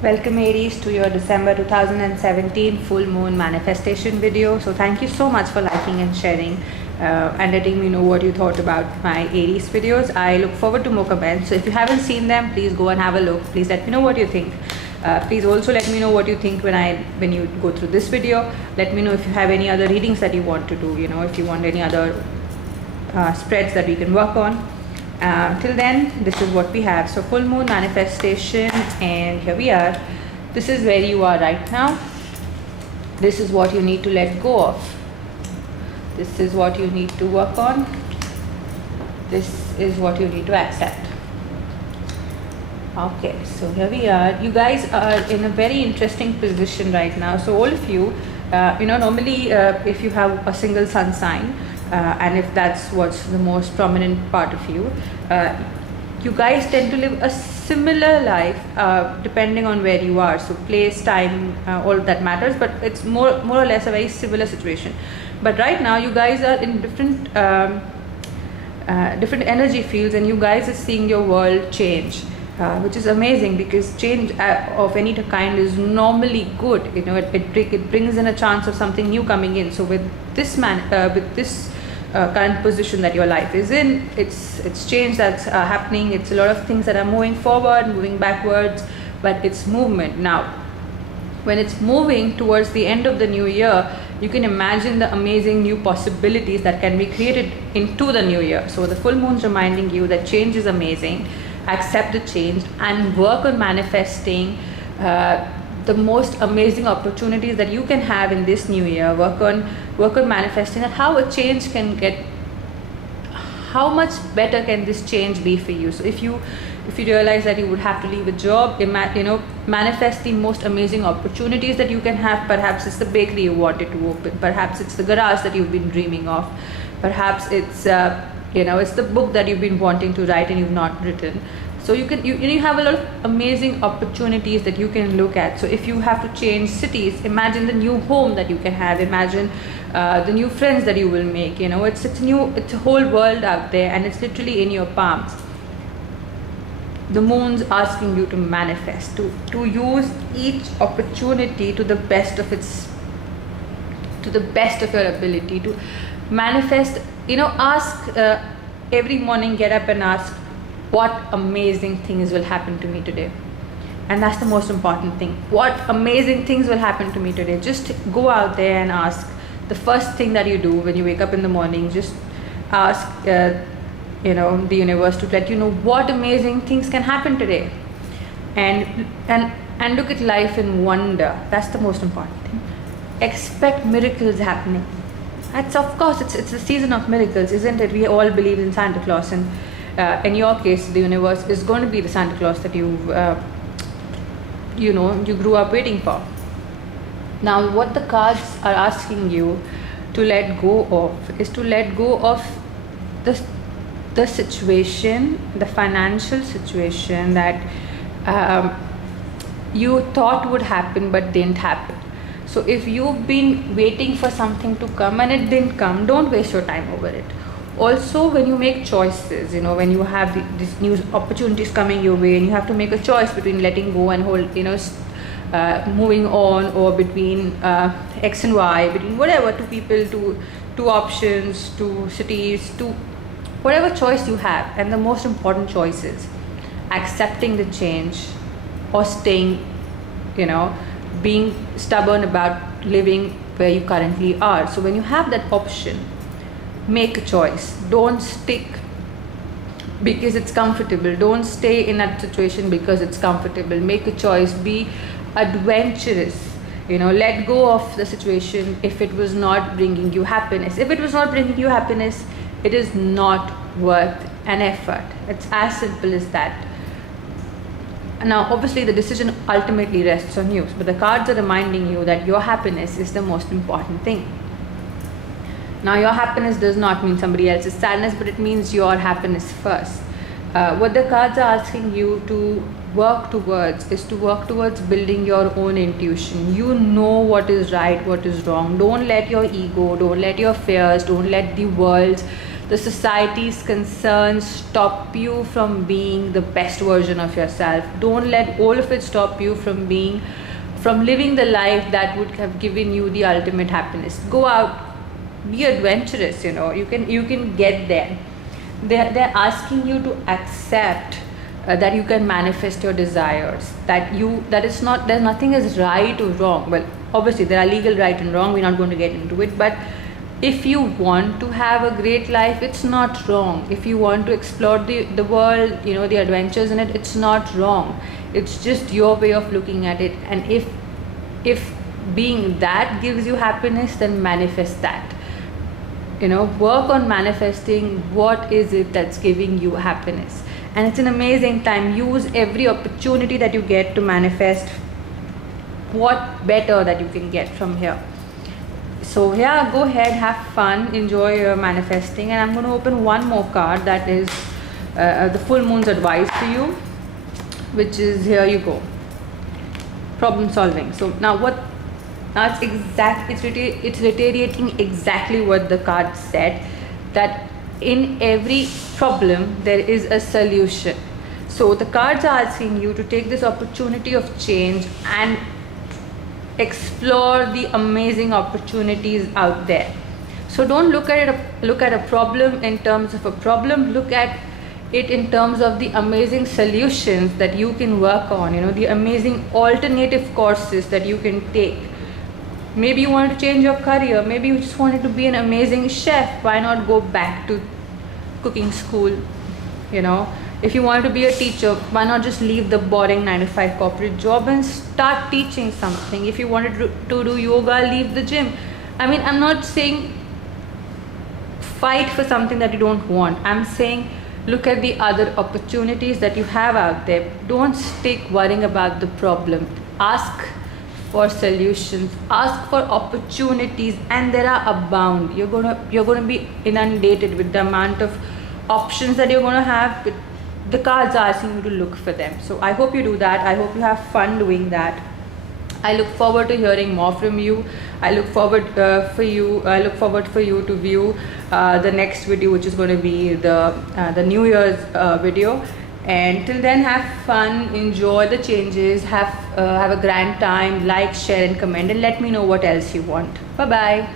Welcome Aries to your December 2017 full moon manifestation video. So thank you so much for liking and sharing and letting me know what you thought about my Aries videos. I look forward to more comments. So if you haven't seen them, please go and have a look. Please let me know what you think. Please also let me know what you think when you go through this video. Let me know if you have any other readings that you want to do. If you want any other spreads that we can work on. Till then, this is what we have. So full moon manifestation, and here we are. This is where you are right now. This is what you need to let go of. This is what you need to work on. This is what you need to accept. Okay, so here we are. You guys are in a very interesting position right now. So all of you, normally if you have a single sun sign, and if that's what's the most prominent part of you, you guys tend to live a similar life depending on where you are. So place, time, all that matters, but it's more or less a very similar situation. But right now you guys are in different energy fields, and you guys are seeing your world change. Which is amazing, because change of any kind is normally good. It brings in a chance of something new coming in. So with this current position that your life is in, it's change that's happening. It's a lot of things that are moving forward, moving backwards, but it's movement. Now when it's moving towards the end of the new year, you can imagine the amazing new possibilities that can be created into the new year. So the full moon's reminding you that change is amazing. Accept the change and work on manifesting the most amazing opportunities that you can have in this new year. Work on manifesting that how a change can get, how much better can this change be for you. So if you realize that you would have to leave a job, manifest the most amazing opportunities that you can have. Perhaps it's the bakery you wanted to open, perhaps it's the garage that you've been dreaming of, perhaps it's it's the book that you've been wanting to write and you've not written. So you have a lot of amazing opportunities that you can look at. So if you have to change cities, imagine the new home that you can have. Imagine the new friends that you will make. It's a whole world out there, and it's literally in your palms. The moon's asking you to manifest, to use each opportunity to the best of your ability, to manifest. Ask every morning, get up and ask, what amazing things will happen to me today? And that's the most important thing. What amazing things will happen to me today? Just go out there and ask. The first thing that you do when you wake up in the morning, just ask the universe to let you know what amazing things can happen today, and look at life in wonder. That's the most important thing. Expect miracles happening. Of course, it's a season of miracles, isn't it? We all believe in Santa Claus, and in your case, the universe is going to be the Santa Claus that you grew up waiting for. Now, what the cards are asking you to let go of is to let go of the situation, the financial situation that you thought would happen but didn't happen. So if you've been waiting for something to come and it didn't come, don't waste your time over it. Also, when you make choices, when you have these new opportunities coming your way, and you have to make a choice between letting go and moving on, or between X and Y, between whatever, two people, two options, two cities, two whatever choice you have. And the most important choice is accepting the change, or staying, being stubborn about living where you currently are. So when you have that option, make a choice. Don't stick because it's comfortable. Don't stay in that situation because it's comfortable. Make a choice. Be adventurous. Let go of the situation if it was not bringing you happiness. If it was not bringing you happiness, it is not worth an effort. It's as simple as that. Now, obviously, the decision ultimately rests on you, but the cards are reminding you that your happiness is the most important thing. Now, your happiness does not mean somebody else's sadness, but it means your happiness first. What the cards are asking you to work towards is to work towards building your own intuition. You know what is right, what is wrong. Don't let your ego, don't let your fears, don't let the world's the society's concerns stop you from being the best version of yourself. Don't let all of it stop you from living the life that would have given you the ultimate happiness. Go out, be adventurous, you can get there. They're asking you to accept that you can manifest your desires, there's nothing is right or wrong. Well, obviously there are legal right and wrong, we're not going to get into it, but if you want to have a great life, it's not wrong. If you want to explore the world, the adventures in it, it's not wrong. It's just your way of looking at it. And if being that gives you happiness, then manifest that. Work on manifesting what is it that's giving you happiness. And it's an amazing time. Use every opportunity that you get to manifest what better that you can get from here. So yeah, go ahead, have fun, enjoy your manifesting. And I'm going to open one more card, that is the full moon's advice to you, which is, here you go, problem solving. So now it's reiterating exactly what the card said, that in every problem there is a solution. So the cards are asking you to take this opportunity of change and explore the amazing opportunities out there. So don't look at a problem in terms of a problem. Look at it in terms of the amazing solutions that you can work on, the amazing alternative courses that you can take. Maybe you wanted to change your career, maybe you just wanted to be an amazing chef. Why not go back to cooking school? If you want to be a teacher, why not just leave the boring 9-to-5 corporate job and start teaching something? If you wanted to do yoga, leave the gym. I'm not saying fight for something that you don't want. I'm saying look at the other opportunities that you have out there. Don't stick worrying about the problem. Ask for solutions, ask for opportunities, and there are abound. You're gonna be inundated with the amount of options that you're gonna have. But the cards are asking you to look for them. So I hope you do that. I hope you have fun doing that. I look forward to hearing more from you. I look forward for you to view the next video, which is going to be the New Year's video. And till then, have fun, enjoy the changes, have a grand time. Like, share and comment, and let me know what else you want. Bye bye.